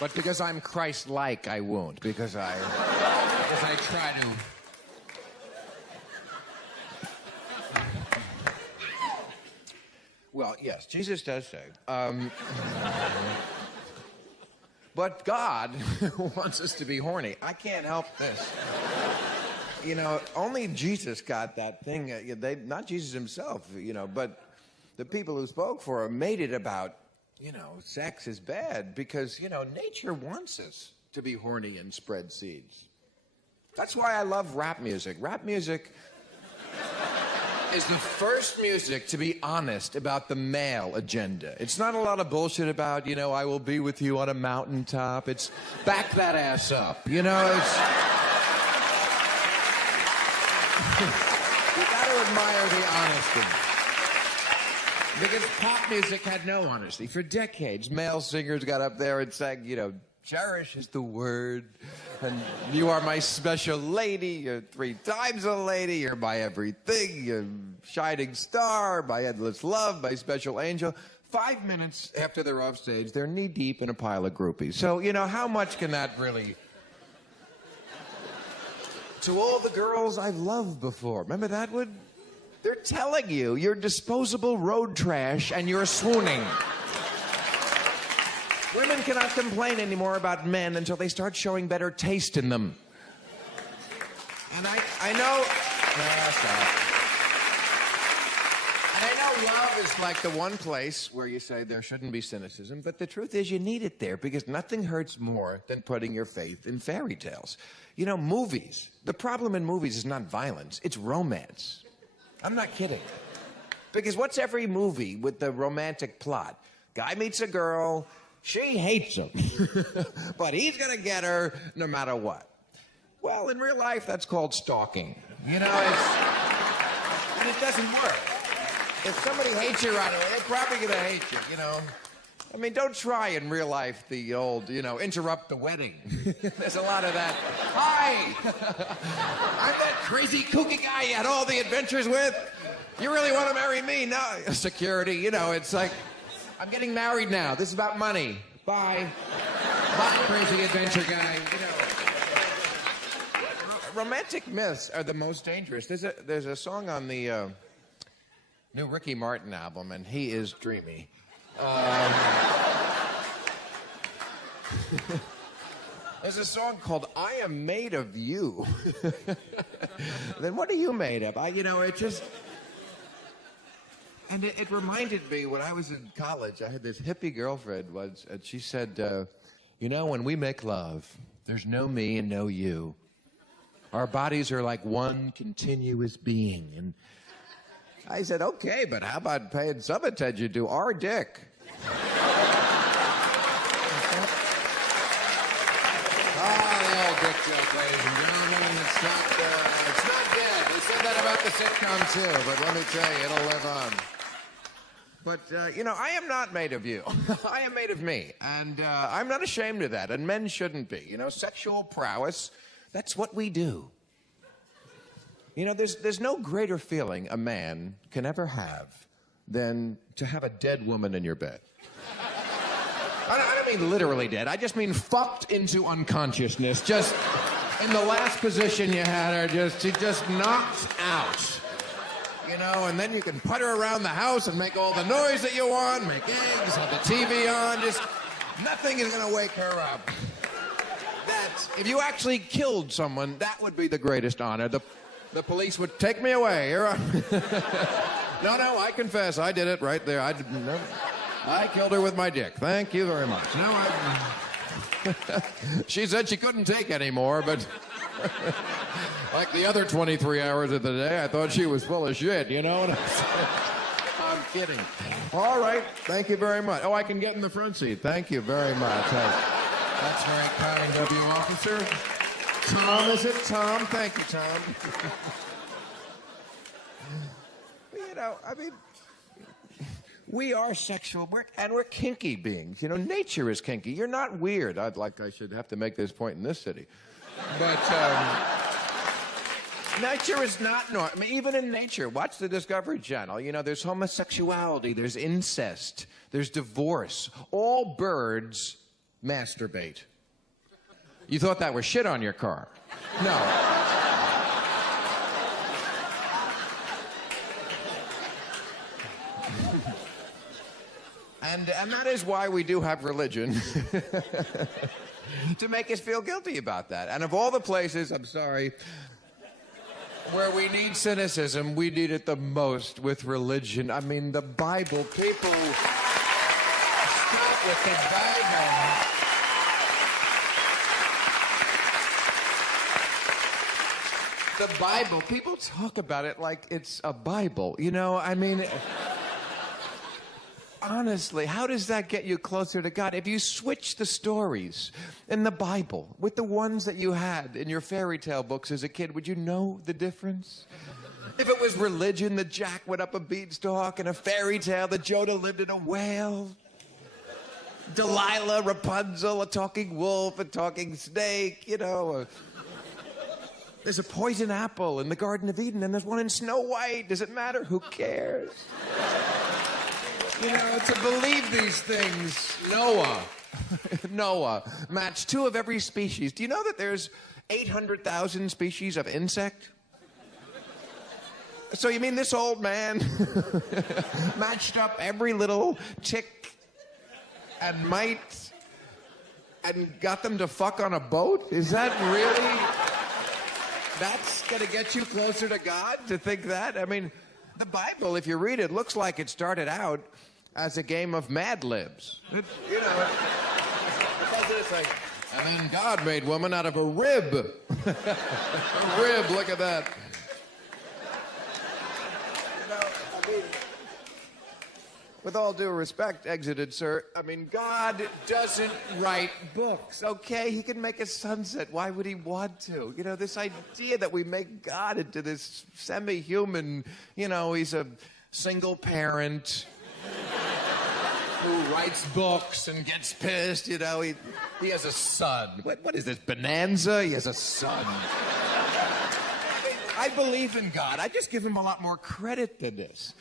But because I'm Christ-like, I won't. Because I try to... Well, yes, Jesus does say. But God wants us to be horny. I can't help this. You know, only Jesus got that thing. Not Jesus himself, you know, but the people who spoke for him made it about, you know, sex is bad because, you know, nature wants us to be horny and spread seeds. That's why I love rap music. Rap music... is the first music to be honest about the male agenda. It's not a lot of bullshit about, I will be with you on a mountaintop. It's back that ass up. It's... You gotta admire the honesty. Because pop music had no honesty. For decades, male singers got up there and sang, cherish is the word, and you are my special lady, you're 3 times a lady, you're my everything, you're shining star, my endless love, my special angel. 5 minutes after they're off stage, they're knee-deep in a pile of groupies. So, how much can that really... To all the girls I've loved before, remember that one? They're telling you you're disposable road trash and you're swooning. Women cannot complain anymore about men until they start showing better taste in them. And I know... And I know love is like the one place where you say there shouldn't be cynicism, but the truth is you need it there because nothing hurts more than putting your faith in fairy tales. Movies. The problem in movies is not violence, it's romance. I'm not kidding. Because what's every movie with the romantic plot? Guy meets a girl... She hates him, but he's going to get her no matter what. Well, in real life, that's called stalking. And it doesn't work. If somebody hates you right away, they're probably going to hate you, don't try in real life the old, interrupt the wedding. There's a lot of that. Hi! I'm that crazy kooky guy you had all the adventures with. You really want to marry me? No. Security, it's like... I'm getting married now. This is about money. Bye. Bye, crazy adventure guy. Romantic myths are the most dangerous. There's a song on the new Ricky Martin album, and he is dreamy. There's a song called "I Am Made of You." Then what are you made of? It just... And it reminded me when I was in college, I had this hippie girlfriend once, and she said, when we make love, there's no me and no you. Our bodies are like one continuous being. And I said, okay, but how about paying some attention to our dick? The old dick joke, ladies and gentlemen. It's not dead. They said that about the sitcom, too, but let me tell you, it'll live on. But, I am not made of you. I am made of me. And I'm not ashamed of that. And men shouldn't be. Sexual prowess, that's what we do. There's no greater feeling a man can ever have than to have a dead woman in your bed. I don't mean literally dead. I just mean fucked into unconsciousness. Just in the last position you had her, she just knocked out. And then you can put her around the house and make all the noise that you want, make eggs, have the TV on, just nothing is going to wake her up. If you actually killed someone, that would be the greatest honor. The police would take me away. No, I confess, I did it right there. I killed her with my dick. Thank you very much. She said she couldn't take any more, but... Like the other 23 hours of the day, I thought she was full of shit, I'm kidding. All right, thank you very much. Oh, I can get in the front seat. Thank you very much. That's very kind of you, officer. Tom, is it Tom? Thank you, Tom. We are sexual, and we're kinky beings. Nature is kinky. You're not weird. I should have to make this point in this city. But nature is not normal. Even in nature, watch the Discovery Channel. There's homosexuality, there's incest, there's divorce. All birds masturbate. You thought that was shit on your car. No. And that is why we do have religion. To make us feel guilty about that. And of all the places, I'm sorry, where we need cynicism, we need it the most with religion. The Bible. People, stop with the Bible. The Bible, people talk about it like it's a Bible, you know? I mean, honestly, how does that get you closer to God? If you switch the stories in the Bible with the ones that you had in your fairy tale books as a kid, would you know the difference? If it was religion, that Jack went up a beanstalk, and a fairy tale that Jonah lived in a whale. Delilah, Rapunzel, a talking wolf, a talking snake, you know. There's a poison apple in the Garden of Eden, and there's one in Snow White. Does it matter? Who cares? You know, to believe these things. Noah matched 2 of every species. Do you know that there's 800,000 species of insect? So you mean this old man matched up every little tick and mite and got them to fuck on a boat? Is that really... That's going to get you closer to God, to think that? I mean, the Bible, if you read it, looks like it started out as a game of Mad Libs. You know, it's like, and then God made woman out of a rib. A rib, look at that. You know, I mean, with all due respect, exited sir, I mean, God doesn't write books, okay? He can make a sunset. Why would he want to? You know, this idea that we make God into this semi-human, you know, he's a single parent who writes books and gets pissed, you know, he has a son. What is this, Bonanza? He has a son. I believe in God. I just give him a lot more credit than this.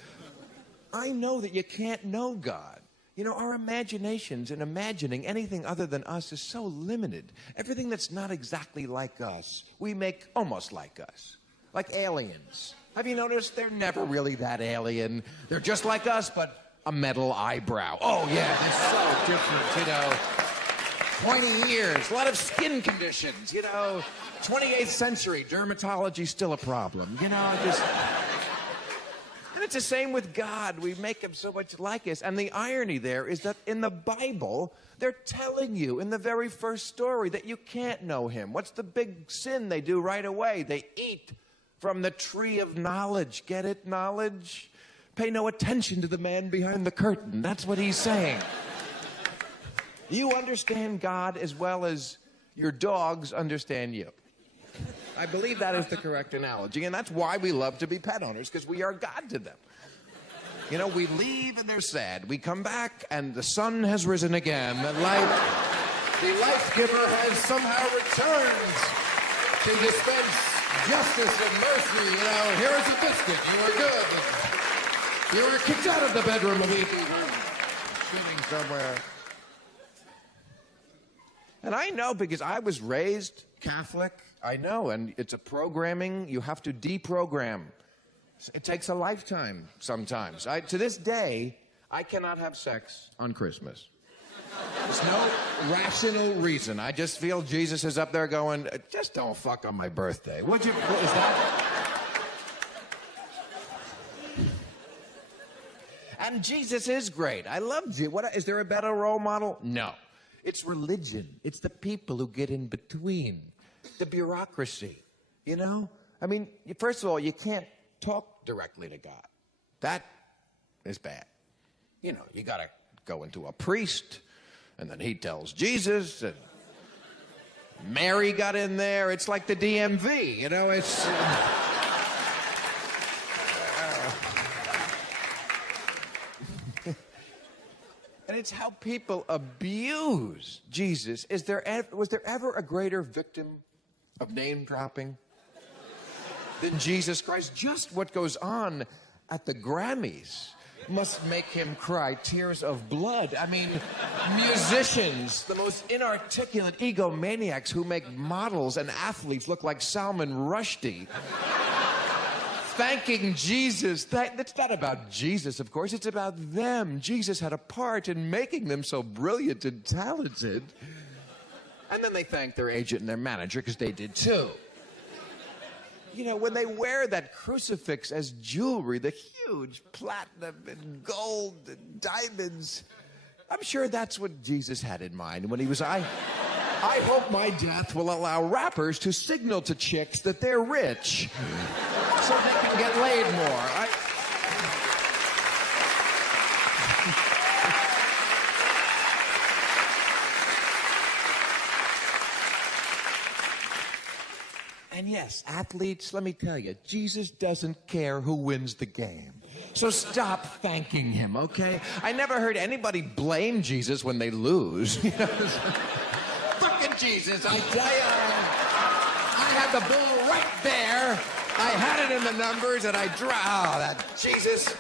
I know that you can't know God. You know, our imaginations and imagining anything other than us is so limited. Everything that's not exactly like us, we make almost like us. Like aliens. Have you noticed they're never really that alien? They're just like us, but a metal eyebrow. Oh, yeah, they're so different, you know. 20 years, a lot of skin conditions, you know. 28th century, dermatology's still a problem, you know, just... And it's the same with God. We make him so much like us. And the irony there is that in the Bible, they're telling you in the very first story that you can't know him. What's the big sin they do right away? They eat from the tree of knowledge. Get it? Knowledge? Pay no attention to the man behind the curtain. That's what he's saying. You understand God as well as your dogs understand you. I believe that is the correct analogy, and that's why we love to be pet owners, because we are God to them. You know, we leave and they're sad. We come back and the sun has risen again. The life giver has somehow returned to dispense justice and mercy. You know, here is a biscuit. You are good. You are kicked out of the bedroom immediately. Sitting somewhere. And I know because I was raised Catholic. I know, and it's a programming you have to deprogram. It takes a lifetime sometimes. To this day, I cannot have sex on Christmas. There's no rational reason. I just feel Jesus is up there going, just don't fuck on my birthday. What is that? And Jesus is great. I love you. Is there a better role model? No. It's religion. It's the people who get in between. The bureaucracy, you know? I mean, first of all, you can't talk directly to God. That is bad. You know, you got to go into a priest, and then he tells Jesus, and Mary got in there. It's like the DMV, you know? It's... And it's how people abuse Jesus. Was there ever a greater victim of name dropping than Jesus Christ? Just what goes on at the Grammys must make him cry tears of blood. I mean, musicians, the most inarticulate egomaniacs who make models and athletes look like Salman Rushdie, thanking Jesus. That's not about Jesus, of course. It's about them. Jesus had a part in making them so brilliant and talented. And then they thank their agent and their manager because they did too. You know, when they wear that crucifix as jewelry, the huge platinum and gold and diamonds, I'm sure that's what Jesus had in mind when he was, I I hope my death will allow rappers to signal to chicks that they're rich so they can get laid more. And yes, athletes, let me tell you, Jesus doesn't care who wins the game. So stop thanking him, okay? I never heard anybody blame Jesus when they lose. You know? Frickin' Jesus, I tell you, I had the ball right there. I had it in the numbers, and I that Jesus.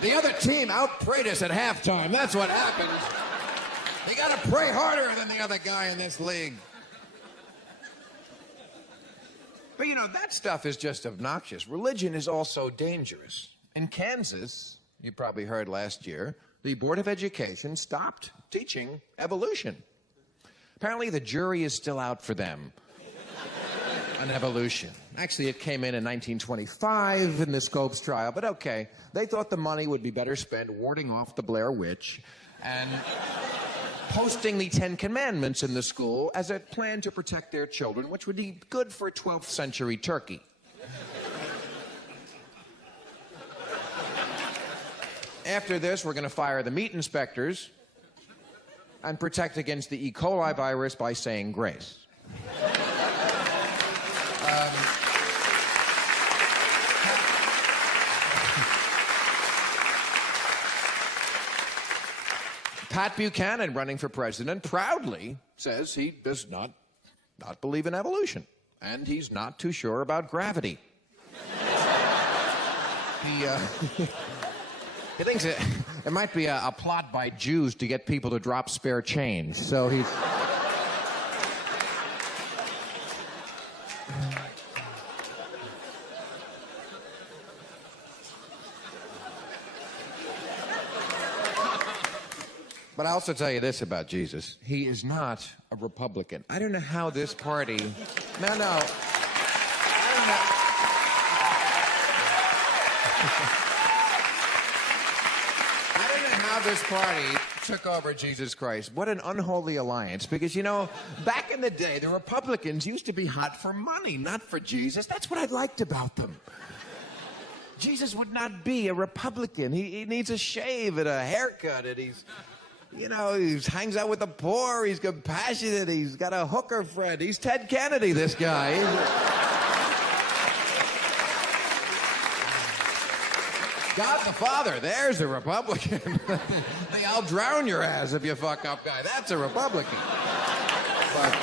The other team outprayed us at halftime. That's what happened. You gotta pray harder than the other guy in this league. But, you know, that stuff is just obnoxious. Religion is also dangerous. In Kansas, you probably heard last year, the Board of Education stopped teaching evolution. Apparently, the jury is still out for them on evolution. Actually, it came in 1925 in the Scopes trial, but okay. They thought the money would be better spent warding off the Blair Witch and posting the Ten Commandments in the school as a plan to protect their children, which would be good for 12th century Turkey. After this, we're going to fire the meat inspectors and protect against the E. coli virus by saying grace. Pat Buchanan, running for president, proudly says he does not believe in evolution, and he's not too sure about gravity. He thinks it might be a plot by Jews to get people to drop spare change, so he's... But I'll also tell you this about Jesus. He is not a Republican. I don't know how this party... No. I don't know how this party took over Jesus Christ. What an unholy alliance. Because, you know, back in the day, the Republicans used to be hot for money, not for Jesus. That's what I liked about them. Jesus would not be a Republican. He needs a shave and a haircut, and he's... You know, he hangs out with the poor, he's compassionate, he's got a hooker friend. He's Ted Kennedy, this guy. God the Father, there's a Republican. The I'll drown your ass if you fuck up guy. That's a Republican. But,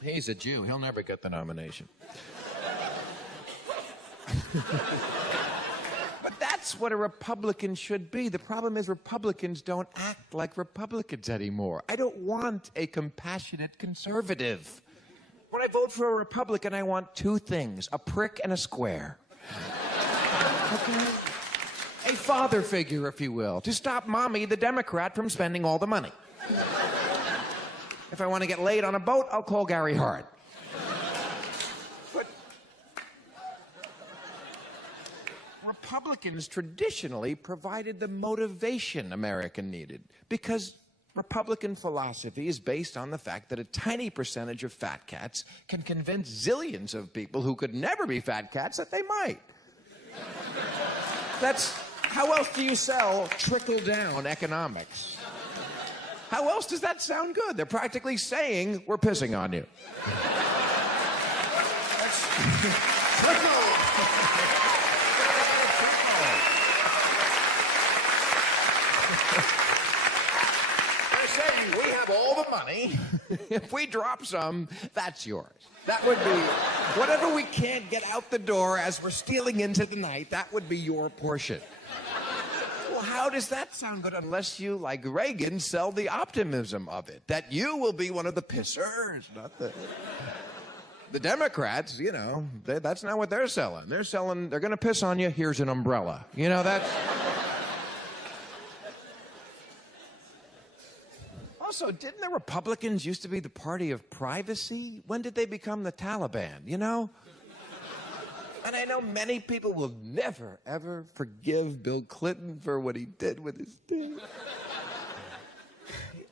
he's a Jew. He'll never get the nomination. But that's what a Republican should be. The problem is Republicans don't act like Republicans anymore. I don't want a compassionate conservative. When I vote for a Republican, I want two things, a prick and a square. Okay? A father figure, if you will, to stop Mommy, the Democrat, from spending all the money. If I want to get laid on a boat, I'll call Gary Hart. Republicans traditionally provided the motivation America needed because Republican philosophy is based on the fact that a tiny percentage of fat cats can convince zillions of people who could never be fat cats that they might. That's how else do you sell trickle-down economics? How else does that sound good? They're practically saying we're pissing on you. Trickle! We have all the money. If we drop some, that's yours. That would be whatever we can't get out the door as we're stealing into the night, that would be your portion. Well, how does that sound good unless you, like Reagan, sell the optimism of it? That you will be one of the pissers, not the Democrats, you know, that's not what they're selling. They're going to piss on you, here's an umbrella. You know, that's... Also, didn't the Republicans used to be the party of privacy? When did they become the Taliban, you know? And I know many people will never, ever forgive Bill Clinton for what he did with his dick.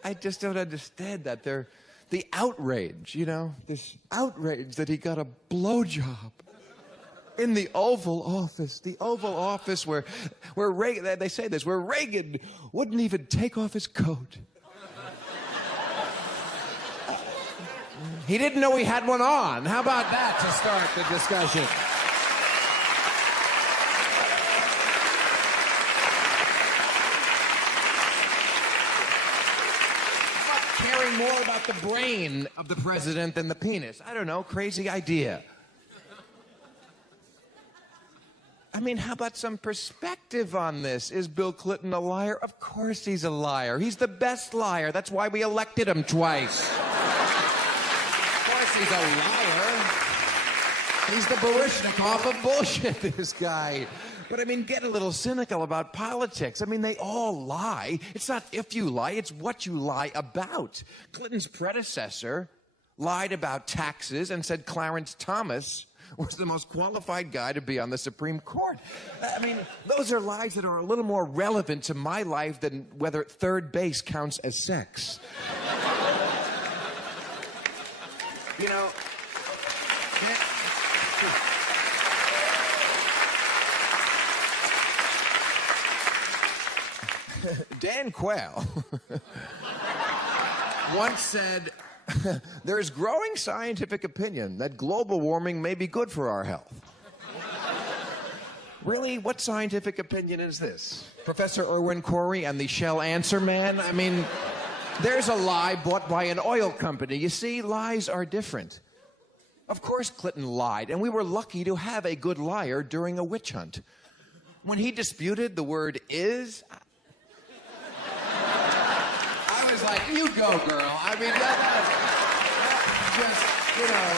I just don't understand that. The outrage, you know, this outrage that he got a blowjob in the Oval Office. The Oval Office where Reagan, they say this, where Reagan wouldn't even take off his coat. He didn't know he had one on. How about that to start the discussion? Caring more about the brain of the president than the penis. I don't know, crazy idea. I mean, how about some perspective on this? Is Bill Clinton a liar? Of course he's a liar. He's the best liar. That's why we elected him twice. Of course he's a liar. He's the Baryshnikov of bullshit, this guy. But I mean, get a little cynical about politics. I mean, they all lie. It's not if you lie, it's what you lie about. Clinton's predecessor lied about taxes and said Clarence Thomas was the most qualified guy to be on the Supreme Court. I mean, those are lies that are a little more relevant to my life than whether third base counts as sex. You know, Dan Quayle once said, there's growing scientific opinion that global warming may be good for our health. Really? What scientific opinion is this? Professor Irwin Corey and the Shell Answer Man? I mean, there's a lie bought by an oil company. You see, lies are different. Of course Clinton lied, and we were lucky to have a good liar during a witch hunt. When he disputed the word is, I was like, you go, girl. I mean, that just, you know,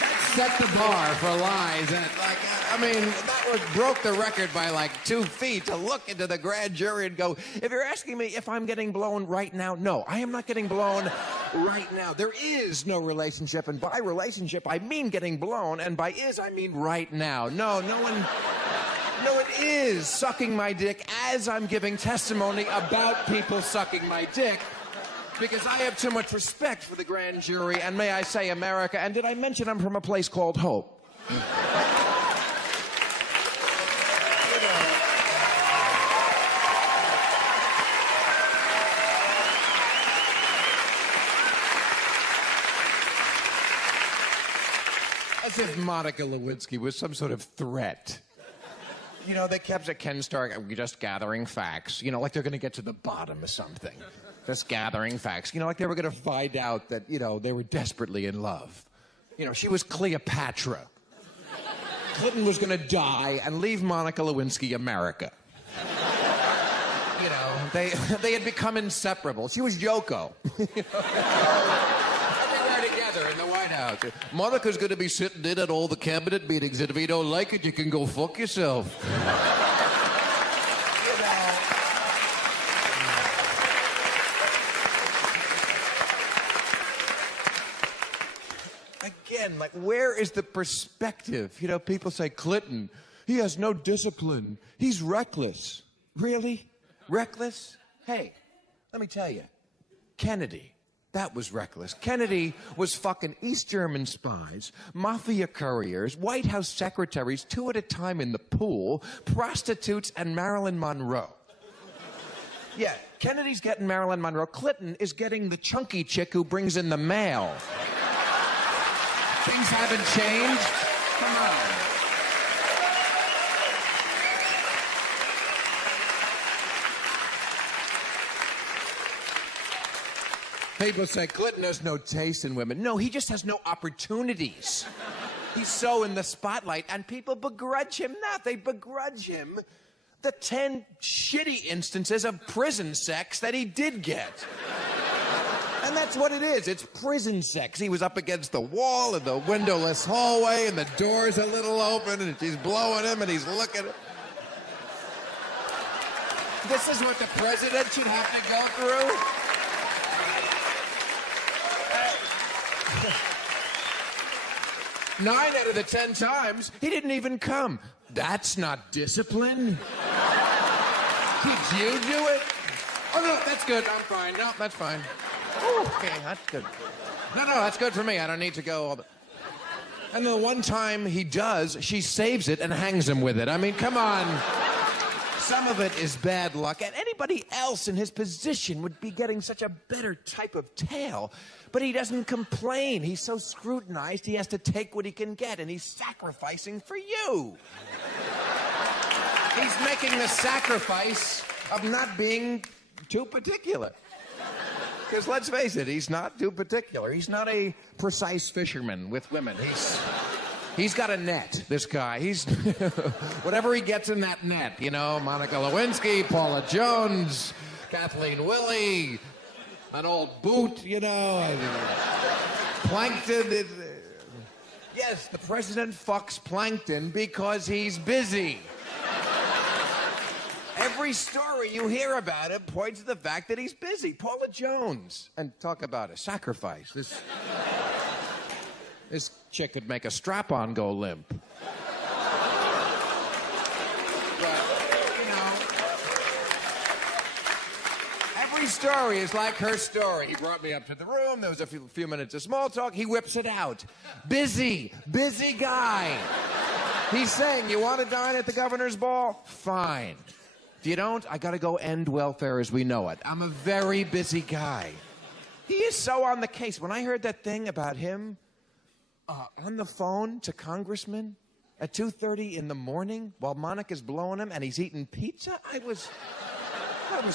that set the bar for lies. And, like, I mean, that broke the record by, like, 2 feet to look into the grand jury and go, if you're asking me if I'm getting blown right now, no, I am not getting blown right now. There is no relationship, and by relationship, I mean getting blown, and by is, I mean right now. No one is sucking my dick as I'm giving testimony about people sucking my dick, because I have too much respect for the grand jury, and may I say America, and did I mention I'm from a place called Hope? As if Monica Lewinsky was some sort of threat. You know, they kept at Ken Stark, we're just gathering facts. You know, like they're going to get to the bottom of something. Just gathering facts. You know, like they were going to find out that, you know, they were desperately in love. You know, she was Cleopatra. Clinton was going to die and leave Monica Lewinsky America. You know, they had become inseparable. She was Yoko. You know? Together in the White House. Monica's going to be sitting in at all the cabinet meetings, and if you don't like it, you can go fuck yourself. You know. Again, like, where is the perspective? You know, people say, Clinton, he has no discipline. He's reckless. Really? Reckless? Hey, let me tell you, Kennedy. That was reckless. Kennedy was fucking East German spies, mafia couriers, White House secretaries, 2 at a time in the pool, prostitutes, and Marilyn Monroe. Yeah, Kennedy's getting Marilyn Monroe. Clinton is getting the chunky chick who brings in the mail. Things haven't changed? Come on. People say Clinton has no taste in women. No, he just has no opportunities. He's so in the spotlight, and people begrudge him that. They begrudge him the 10 shitty instances of prison sex that he did get. And that's what it is. It's prison sex. He was up against the wall in the windowless hallway, and the door's a little open, and she's blowing him, and he's looking. This is what the president should have to go through? 9 out of the 10 times, he didn't even come. That's not discipline. Did you do it? Oh, no, that's good. I'm fine. No, that's fine. Ooh, okay, that's good. No, that's good for me. I don't need to go. And the one time he does, she saves it and hangs him with it. I mean, come on. Some of it is bad luck, and anybody else in his position would be getting such a better type of tale. But he doesn't complain. He's so scrutinized, he has to take what he can get, and he's sacrificing for you. He's making the sacrifice of not being too particular. Because let's face it, he's not too particular. He's not a precise fisherman with women. He's got a net, this guy. He's whatever he gets in that net, you know, Monica Lewinsky, Paula Jones, Kathleen Willey, an old boot, you know, plankton. Yes, the president fucks plankton because he's busy. Every story you hear about him points to the fact that he's busy. Paula Jones. And talk about a sacrifice. This chick could make a strap-on go limp. But, you know, every story is like her story. He brought me up to the room. There was a few minutes of small talk. He whips it out. Busy guy. He's saying, you want to dine at the governor's ball? Fine. If you don't, I got to go end welfare as we know it. I'm a very busy guy. He is so on the case. When I heard that thing about him on the phone to congressmen at 2:30 in the morning while Monica's blowing him and he's eating pizza, I was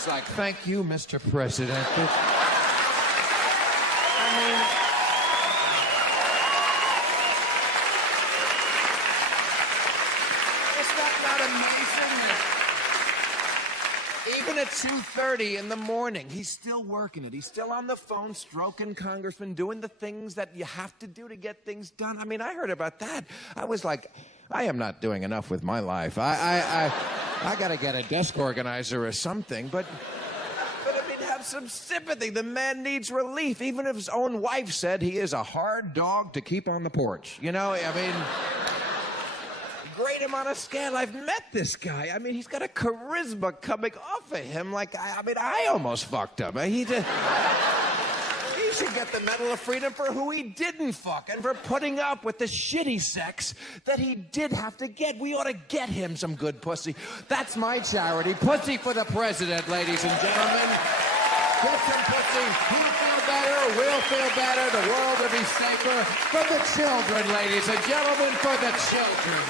like, thank you, Mr. President. I mean, is that not amazing? Even at 2:30 in the morning, he's still working it. He's still on the phone, stroking congressmen, doing the things that you have to do to get things done. I mean, I heard about that. I was like, I am not doing enough with my life. I got to get a desk organizer or something. But I mean, have some sympathy. The man needs relief. Even if his own wife said he is a hard dog to keep on the porch. You know, I mean, grade him on a scale. I've met this guy. I mean, he's got a charisma coming off of him. Like, I almost fucked him. He should get the Medal of Freedom for who he didn't fuck and for putting up with the shitty sex that he did have to get. We ought to get him some good pussy. That's my charity. Pussy for the president, ladies and gentlemen. Get some pussy. He'll feel better. We'll feel better. The world will be safer. For the children, ladies and gentlemen, for the children.